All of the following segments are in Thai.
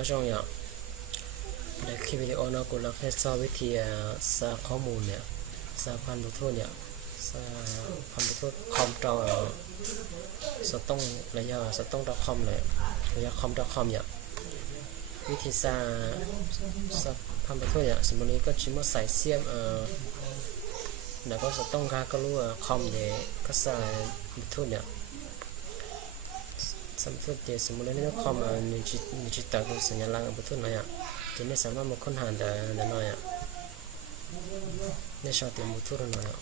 แล้วช่วงเนี่ยในคลิปวิดีโอเราก็เราแค่สอนวิธีสร้างข้อมูลเนี่ยสร้างพันธุ์ทั่วเนี่ยสร้างพันธุ์ทั่วคอมจอสต้องระยะสต้องดอทคอมเลยระยะคอมดอทคอมเนี่ยวิธีสร้างพันธุ์ทั่วเนี่ยสมมติก็ชิมว่าใส่เสียมแล้วก็สต้องการก็รู้คอมเนี่ยก็ใส่ทั่วเนี่ยสมมติสมมตินี่คอมมีจิตตาคือสัญลักษณ์บุตรน้อยอ่ะจะไม่สามารถมาค้นหาได้น้อยอ่ะในชาติบุตรน้อยอ่ะ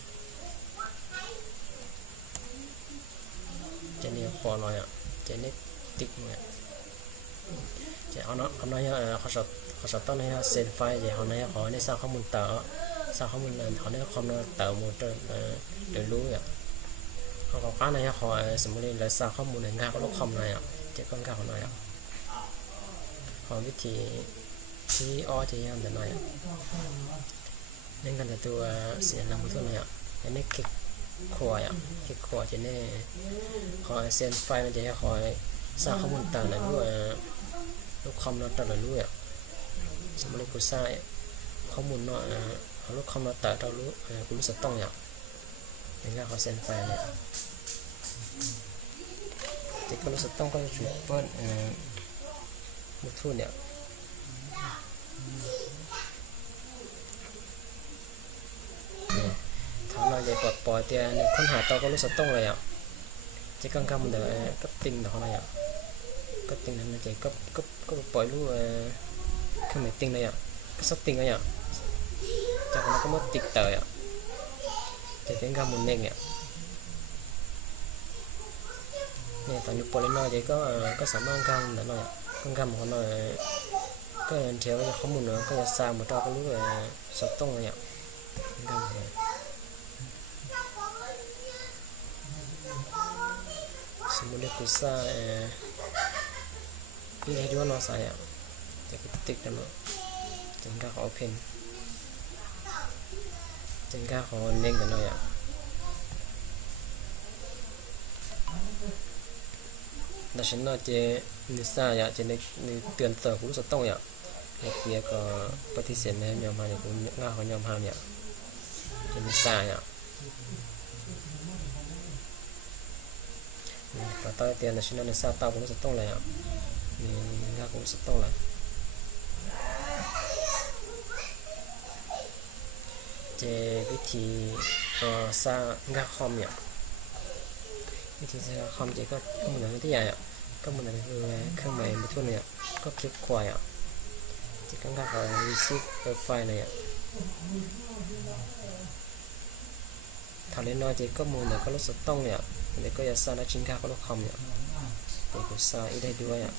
จะเนี่ยปอน้อยอ่ะจะเนี่ยติ๊กเนี่ยจะเอาน้อยอ่ะเขาชอบต้นให้เซนไฟจะเขาเนี่ยเขาเนี่ยสร้างข้อมูลต่อสร้างข้อมูลนั้นเขาเนี่ยคอมเนี่ยต่อหมดเดี๋ยวรู้อ่ะเขาข้างในเขาสมมติเราสร้างข้อมูลในงานก็ลบคอมหน่อยอ่ะเจ้าก้อนข้าวหน่อยอ่ะเขาวิธีที่จะยังแต่หน่อยเล่นกันแต่ตัวเสียงลำพูดหน่อยอ่ะอันนี้คลิกขวาอ่ะคลิกขวาจะเนี่ยคอยเซนไฟมันจะคอยสร้างข้อมูลต่างๆด้วยลบคอมเราต่างๆด้วยอ่ะสมมติกูสร้างข้อมูลเนาะเขาลบคอมเราต่างเรารู้กูรู้สึกต้องอย่างอย่างงี้เขาเซนไฟเนี่ยแต่ก็รู้สึกต้องก็จะช่วยเปิดมุดทุ่นเนี่ยทำเราจะปล่อยเตียนค้นหาต่อก็รู้สึกต้องเลยอ่ะจะกังคำมันเดี๋ยวก็ติงเดี๋ยวอะไรอ่ะก็ติงนั้นนะเจ๊ก็ปล่อยรู้คือไม่ติงเลยอ่ะก็สักติงเลยอ่ะจากนั้นก็มาติดเตยอ่ะจะเป็นคำมันเน่งเนี่ยเนี่ยตอนนี้โปรลินอยก็สามารถกำแต่หน่อยกำของหน่อยก็เทียบกับข้อมูลเนาะก็จะสร้างมาต่อก็รู้เลยสับต้องเลยเนี่ยกำเลยสมมติกูสร้างพี่ให้ดูว่าน้องใส่อ่ะจะติดกันเนาะจึงก็ขอเพนจึงก็ขอเน่งกันหน่อยอ่ะแต่ฉันน่าจะนิสัยจะในเตือนเตือนคุณสต้องอย่างเกี่ยก็ปฏิเสธในยอมมาอย่างคุณง่าเขายอมหามอย่างจะนิสัยอย่างพอต่อยเตือนแต่ฉันในซาตาคุณสต้องอะไรอย่างมีง่าคุณสต้องอะไรเจวิธีสร้างง่าคอมอย่างวิธีสร้างคอมเจก็เหมือนที่ใหญ่อะก็เหมือนคือเครื่องหมายมาทั่วเนี่ยก็คลิกขวาอ่ะจะกังกับ receive ไฟล์เนี่ยถ้าเล่นน้อยเจก็มูลเนี่ยก็รู้สึกต้องเนี่ยเดี๋ยวก็จะสร้างชิ้นค่าก็รู้คอมเนี่ยเดี๋ยวก็สร้างอีได้ด้วยอ่ะ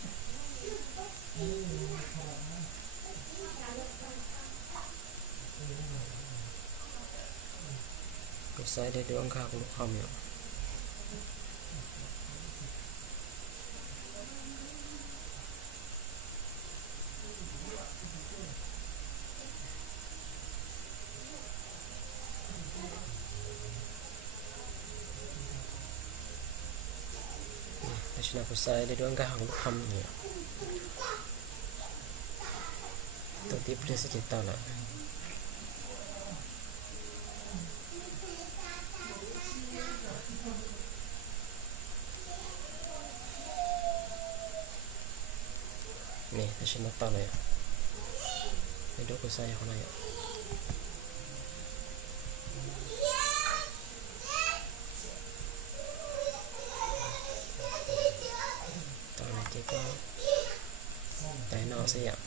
ก็สร้างได้ด้วยค่าก็รู้คอมเนี่ยฉันก็ใส่ได้ด้วยการคำเนี่ยตัวที่เพลสจิตตาละนี่ฉันตัดเลยไปดูกูใส่เขาหน่อยก็แต่นอสิอ่ะ